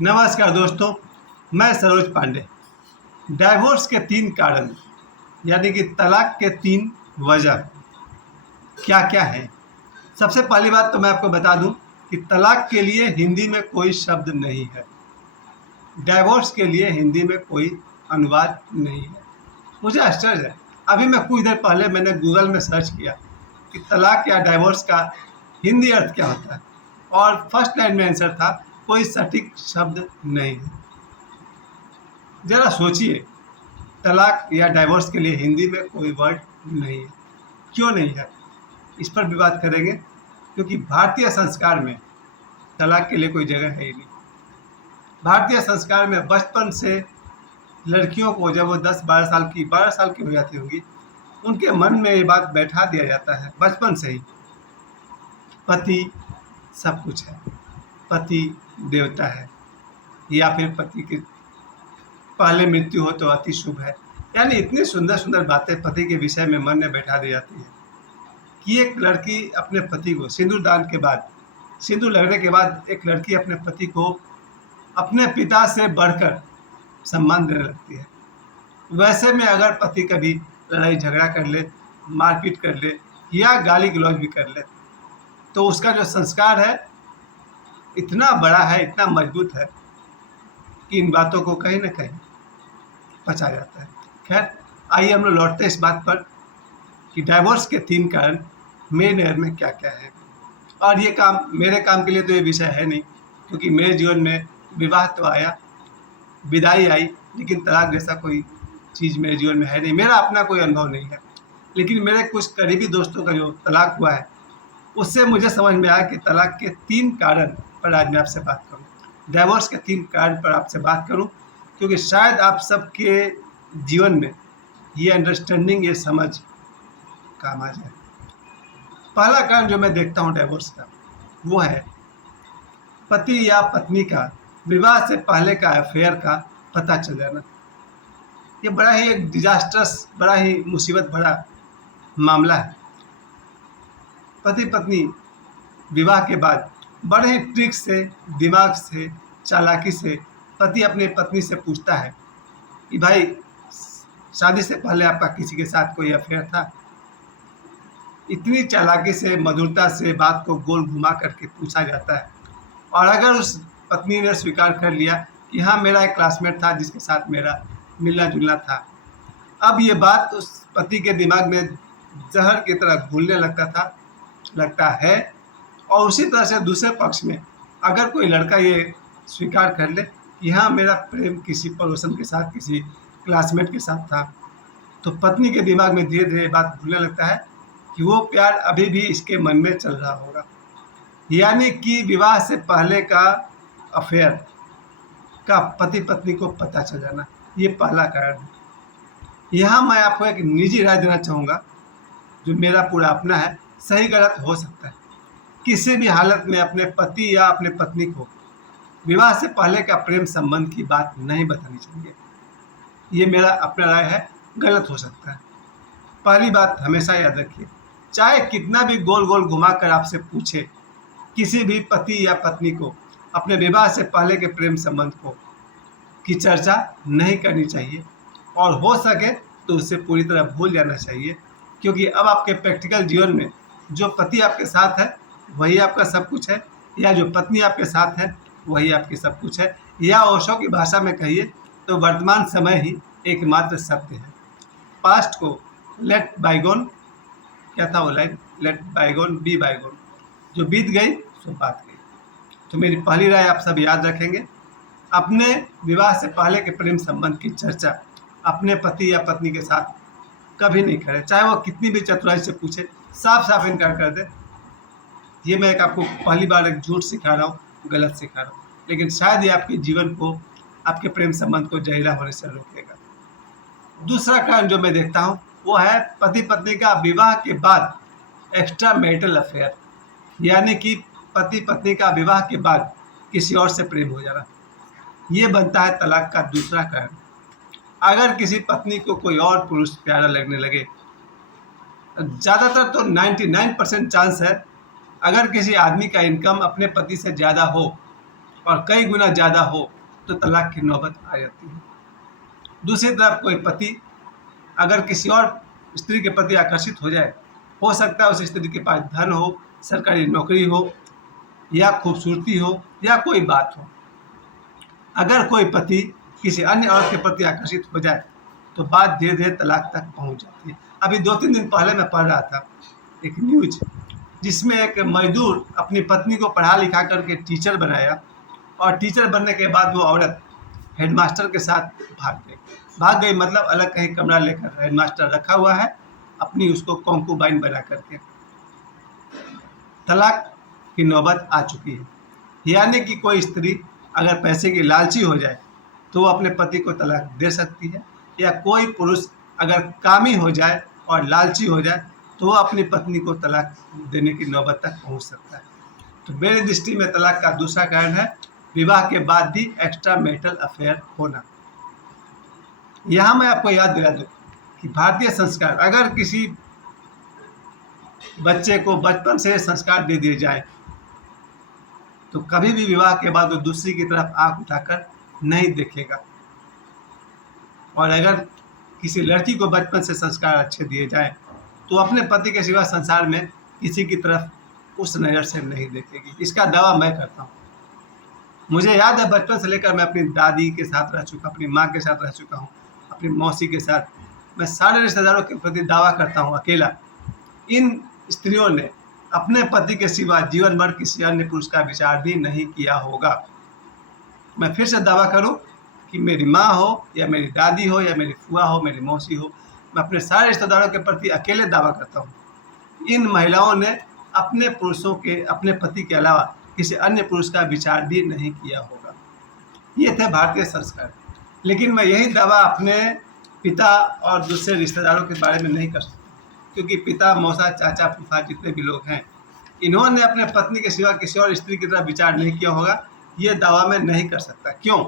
नमस्कार दोस्तों, मैं सरोज पांडे। डाइवोर्स के 3 कारण यानी कि तलाक के 3 वजह क्या क्या है। सबसे पहली बात तो मैं आपको बता दूं कि तलाक के लिए हिंदी में कोई शब्द नहीं है। डाइवोर्स के लिए हिंदी में कोई अनुवाद नहीं है। मुझे आश्चर्य है, अभी मैं कुछ देर पहले मैंने गूगल में सर्च किया कि तलाक या डाइवोर्स का हिंदी अर्थ क्या होता है, और फर्स्ट लाइन में आंसर था कोई सटीक शब्द नहीं है। ज़रा सोचिए, तलाक या डाइवोर्स के लिए हिंदी में कोई वर्ड नहीं है। क्यों नहीं है, इस पर भी बात करेंगे। क्योंकि भारतीय संस्कार में तलाक के लिए कोई जगह है ही नहीं। भारतीय संस्कार में बचपन से लड़कियों को जब वो 12 साल की हो जाती होंगी, उनके मन में ये बात बैठा दिया जाता है बचपन से ही, पति सब कुछ है, पति देवता है, या फिर पति की पहले मृत्यु हो तो अति शुभ है। यानी इतनी सुंदर सुंदर बातें पति के विषय में मन में बैठा दी जाती है कि एक लड़की अपने पति को सिंदूर दान के बाद, सिंदूर लगने के बाद एक लड़की अपने पति को अपने पिता से बढ़कर सम्मान देने लगती है। वैसे में अगर पति कभी लड़ाई झगड़ा कर ले, मारपीट कर ले या गाली गलौज भी कर ले, तो उसका जो संस्कार है इतना बड़ा है, इतना मजबूत है कि इन बातों को कहीं ना कहीं पचा जाता है। खैर, आइए हम लोग लौटते हैं इस बात पर कि डाइवोर्स के 3 कारण मेरे नज़र में क्या क्या है। और ये काम मेरे काम के लिए तो ये विषय है नहीं, क्योंकि मेरे जीवन में विवाह तो आया, विदाई आई, लेकिन तलाक जैसा कोई चीज़ मेरे जीवन में है नहीं। मेरा अपना कोई अनुभव नहीं है, लेकिन मेरे कुछ करीबी दोस्तों का जो तलाक हुआ है उससे मुझे समझ में आया कि तलाक के 3 कारण पर आज मैं आपसे बात करूँ, डाइवोर्स के 3 कारण पर आपसे बात करूं, क्योंकि शायद आप सबके जीवन में ये अंडरस्टैंडिंग, ये समझ काम आ जाए। पहला कारण जो मैं देखता हूं डाइवोर्स का, वो है पति या पत्नी का विवाह से पहले का अफेयर का पता चल जाना। ये बड़ा ही एक डिजास्टर्स, बड़ा ही मुसीबत भरा मामला है। पति पत्नी विवाह के बाद बड़े ही ट्रिक से, दिमाग से, चालाकी से पति अपने पत्नी से पूछता है कि भाई, शादी से पहले आपका किसी के साथ कोई अफेयर था? इतनी चालाकी से, मधुरता से बात को गोल घुमा करके पूछा जाता है। और अगर उस पत्नी ने स्वीकार कर लिया कि हाँ, मेरा एक क्लासमेट था जिसके साथ मेरा मिलना जुलना था, अब ये बात उस पति के दिमाग में जहर की तरह घुलने लगता है। और उसी तरह से दूसरे पक्ष में अगर कोई लड़का ये स्वीकार कर ले कि हाँ, मेरा प्रेम किसी पड़ोसन के साथ, किसी क्लासमेट के साथ था, तो पत्नी के दिमाग में धीरे धीरे बात भूलने लगता है कि वो प्यार अभी भी इसके मन में चल रहा होगा। यानी कि विवाह से पहले का अफेयर का पति पत्नी को पता चल जाना, ये पहला कारण है। यहाँ मैं आपको एक निजी राय देना चाहूँगा, जो मेरा पूरा अपना है, सही गलत हो सकता है। किसी भी हालत में अपने पति या अपने पत्नी को विवाह से पहले का प्रेम संबंध की बात नहीं बतानी चाहिए। ये मेरा अपना राय है, गलत हो सकता है। पहली बात हमेशा याद रखिए, चाहे कितना भी गोल गोल घुमा कर आपसे पूछे, किसी भी पति या पत्नी को अपने विवाह से पहले के प्रेम संबंध की चर्चा नहीं करनी चाहिए, और हो सके तो उससे पूरी तरह भूल जाना चाहिए। क्योंकि अब आपके प्रैक्टिकल जीवन में जो पति आपके साथ है वही आपका सब कुछ है, या जो पत्नी आपके साथ है वही आपकी सब कुछ है, या ओशो की भाषा में कहिए तो वर्तमान समय ही एकमात्र सत्य है। पास्ट को लेट बाइगोन, क्या था वो लाइन, लेट बाइगोन बी बाइगोन, जो बीत गई सो बात गई। तो मेरी पहली राय आप सब याद रखेंगे, अपने विवाह से पहले के प्रेम संबंध की चर्चा अपने पति या पत्नी के साथ कभी नहीं करें, चाहे वो कितनी भी चतुराई से पूछे, साफ साफ इनकार कर दे। ये मैं एक आपको पहली बार एक झूठ सिखा रहा हूँ, गलत सिखा रहा हूँ, लेकिन शायद ये आपके जीवन को, आपके प्रेम संबंध को जहरीला होने से रोकेगा। दूसरा कारण जो मैं देखता हूँ वो है पति पत्नी का विवाह के बाद एक्स्ट्रा मैरिटल अफेयर, यानी कि पति पत्नी का विवाह के बाद किसी और से प्रेम हो जाना। ये बनता है तलाक का दूसरा कारण। अगर किसी पत्नी को कोई और पुरुष प्यारा लगने लगे, ज़्यादातर तो 99% चांस है, अगर किसी आदमी का इनकम अपने पति से ज़्यादा हो और कई गुना ज़्यादा हो तो तलाक की नौबत आ जाती है। दूसरी तरफ कोई पति अगर किसी और स्त्री के प्रति आकर्षित हो सकता है उस स्त्री के पास धन हो, सरकारी नौकरी हो या खूबसूरती हो या कोई बात हो। अगर कोई पति किसी अन्य औरत के प्रति आकर्षित हो जाए तो बात धीरे धीरे तलाक तक पहुंच जाती है। अभी 2-3 दिन पहले मैं पढ़ रहा था एक न्यूज, जिसमें एक मजदूर अपनी पत्नी को पढ़ा लिखा करके टीचर बनाया और टीचर बनने के बाद वो औरत हेडमास्टर के साथ भाग गई मतलब अलग कहीं कमरा लेकर हेडमास्टर रखा हुआ है, अपनी उसको कॉन्कुबाइन बना करके। तलाक की नौबत आ चुकी है। यानी कि कोई स्त्री अगर पैसे की लालची हो जाए तो वो अपने पति को तलाक दे सकती है, या कोई पुरुष अगर कामी हो जाए और लालची हो जाए तो वो अपनी पत्नी को तलाक देने की नौबत तक पहुंच सकता है। तो मेरी दृष्टि में तलाक का दूसरा कारण है विवाह के बाद भी एक्स्ट्रा मैरिटल अफेयर होना। यहाँ मैं आपको याद दिला दूँ कि भारतीय संस्कार, अगर किसी बच्चे को बचपन से संस्कार दे दिए जाए तो कभी भी विवाह के बाद वो दूसरी की तरफ आंख उठाकर नहीं देखेगा। और अगर किसी लड़की को बचपन से संस्कार अच्छे दिए जाए तो अपने पति के सिवा संसार में किसी की तरफ उस नज़र से नहीं देखेगी। इसका दावा मैं करता हूँ। मुझे याद है बचपन से लेकर मैं अपनी दादी के साथ रह चुका, अपनी माँ के साथ रह चुका हूँ, अपनी मौसी के साथ। मैं सारे रिश्तेदारों के प्रति दावा करता हूँ अकेला, इन स्त्रियों ने अपने पति के सिवा जीवन भर किसी अन्य पुरुष का विचार भी नहीं किया होगा। मैं फिर से दावा करूं कि मेरी माँ हो या मेरी दादी हो या मेरी फुआ हो, मेरी मौसी हो, मैं अपने सारे रिश्तेदारों के प्रति अकेले दावा करता हूं, इन महिलाओं ने अपने पति के अलावा किसी अन्य पुरुष का विचार भी नहीं किया होगा। ये थे भारतीय संस्कार। लेकिन मैं यही दावा अपने पिता और दूसरे रिश्तेदारों के बारे में नहीं कर सकता, क्योंकि पिता, मौसा, चाचा, फूफा जितने भी लोग हैं, इन्होंने अपने पत्नी के सिवा किसी और स्त्री की तरफ विचार नहीं किया होगा। ये दावा मैं नहीं कर सकता। क्यों?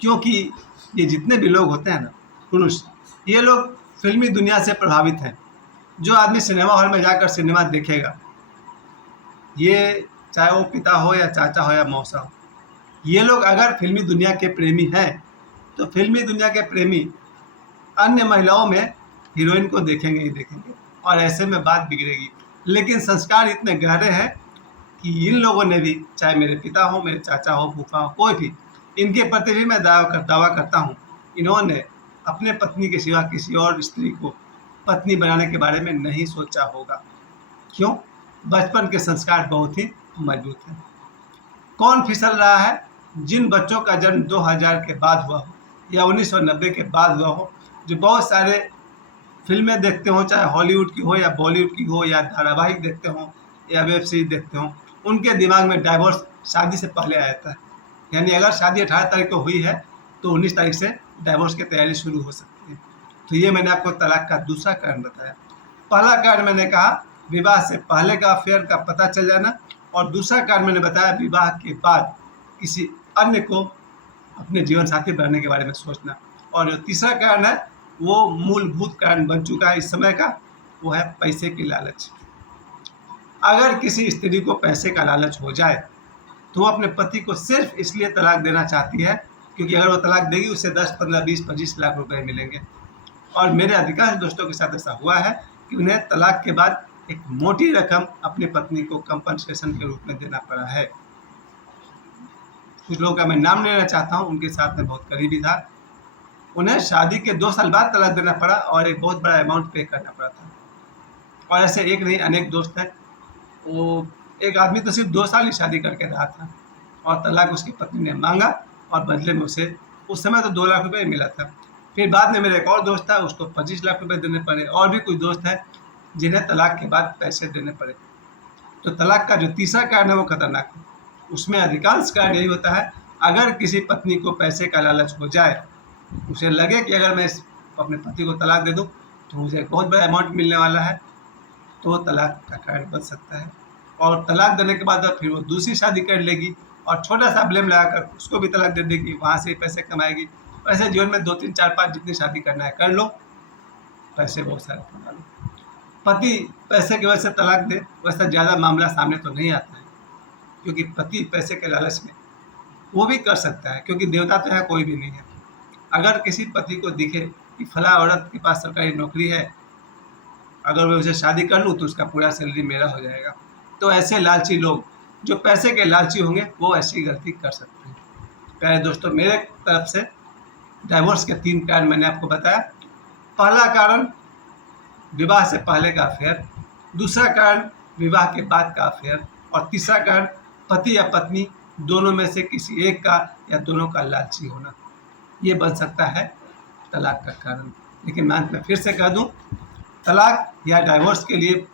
क्योंकि ये जितने भी लोग होते हैं ना, पुरुष, ये लोग फिल्मी दुनिया से प्रभावित हैं। जो आदमी सिनेमा हॉल में जाकर सिनेमा देखेगा, ये चाहे वो पिता हो या चाचा हो या मौसा हो, ये लोग अगर फिल्मी दुनिया के प्रेमी हैं तो फिल्मी दुनिया के प्रेमी अन्य महिलाओं में हीरोइन को देखेंगे ही देखेंगे, और ऐसे में बात बिगड़ेगी। लेकिन संस्कार इतने गहरे हैं कि इन लोगों ने भी, चाहे मेरे पिता हो, मेरे चाचा हो, फूफा हो, कोई भी, इनके प्रति भी मैं दावा करता हूँ, इन्होंने अपने पत्नी के सिवा किसी और स्त्री को पत्नी बनाने के बारे में नहीं सोचा होगा। क्यों? बचपन के संस्कार बहुत ही मजबूत हैं। कौन फिसल रहा है? जिन बच्चों का जन्म 2000 के बाद हुआ हो या 1990 के बाद हुआ हो, जो बहुत सारे फिल्में देखते हो, चाहे हॉलीवुड की हो या बॉलीवुड की हो, या धारावाहिक देखते हो या वेब सीरीज देखते हो, उनके दिमाग में डाइवोर्स शादी से पहले आ जाता है। यानी अगर शादी 18 तारीख को हुई है तो 19 तारीख से डाइवोर्स की तैयारी शुरू हो सकती है। तो ये मैंने आपको तलाक का दूसरा कारण बताया। पहला कारण मैंने कहा विवाह से पहले का अफेयर का पता चल जाना, और दूसरा कारण मैंने बताया विवाह के बाद किसी अन्य को अपने जीवन साथी बनाने के बारे में सोचना। और जो तीसरा कारण है वो मूलभूत कारण बन चुका है इस समय का, वो है पैसे की लालच। अगर किसी स्त्री को पैसे का लालच हो जाए तो वो अपने पति को सिर्फ इसलिए तलाक देना चाहती है क्योंकि अगर वो तलाक देगी उससे 10, 15, 20, 25 लाख रुपए मिलेंगे। और मेरे अधिकांश दोस्तों के साथ ऐसा हुआ है कि उन्हें तलाक के बाद एक मोटी रकम अपनी पत्नी को कंपनसेशन के रूप में देना पड़ा है। कुछ लोगों का मैं नाम लेना चाहता हूँ, उनके साथ में बहुत करीबी था, उन्हें शादी के 2 साल बाद तलाक देना पड़ा और एक बहुत बड़ा अमाउंट पे करना पड़ा था। और ऐसे एक नहीं अनेक दोस्त हैं। वो एक आदमी तो सिर्फ 2 साल ही शादी करके रहा था और तलाक उसकी पत्नी ने मांगा और बदले में उसे उस समय तो 2 लाख रुपए मिला था। फिर बाद में मेरा एक और दोस्त था, उसको 25 लाख रुपए देने पड़े, और भी कुछ दोस्त हैं जिन्हें तलाक के बाद पैसे देने पड़े। तो तलाक का जो तीसरा कारण है वो खतरनाक है। उसमें अधिकांश कारण यही होता है, अगर किसी पत्नी को पैसे का लालच हो जाए, उसे लगे कि अगर मैं अपने पति को तलाक दे दूं तो मुझे एक बहुत बड़ा अमाउंट मिलने वाला है, तो तलाक का कारण बन सकता है। और तलाक देने के बाद फिर वो दूसरी शादी कर लेगी और छोटा सा ब्लेम लगाकर उसको भी तलाक दे देगी, वहाँ से पैसे कमाएगी। ऐसे जीवन में 2, 3, 4, 5 जितनी शादी करना है कर लो, पैसे बहुत सारे कमा लो। पति पैसे की वजह से तलाक दे, वैसा ज़्यादा मामला सामने तो नहीं आता है, क्योंकि पति पैसे के लालच में वो भी कर सकता है, क्योंकि देवता तो है कोई भी नहीं है। अगर किसी पति को दिखे कि फला औरत के पास सरकारी नौकरी है, अगर मैं उसे शादी कर लूँ तो उसका पूरा सैलरी मेरा हो जाएगा, तो ऐसे लालची लोग जो पैसे के लालची होंगे वो ऐसी गलती कर सकते हैं। प्यारे दोस्तों, मेरे तरफ से डाइवोर्स के 3 कारण मैंने आपको बताया। पहला कारण विवाह से पहले का अफेयर, दूसरा कारण विवाह के बाद का अफेयर, और तीसरा कारण पति या पत्नी दोनों में से किसी एक का या दोनों का लालची होना। ये बन सकता है तलाक का कारण। लेकिन मैं अंत में फिर से कह दूं, तलाक या डाइवोर्स के लिए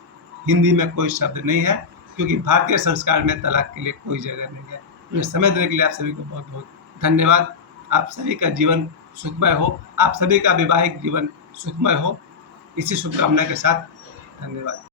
हिंदी में कोई शब्द नहीं है, क्योंकि भारतीय संस्कार में तलाक के लिए कोई जगह नहीं है। मुझे समय देने के लिए आप सभी को बहुत बहुत धन्यवाद। आप सभी का जीवन सुखमय हो, आप सभी का वैवाहिक जीवन सुखमय हो, इसी शुभकामना के साथ धन्यवाद।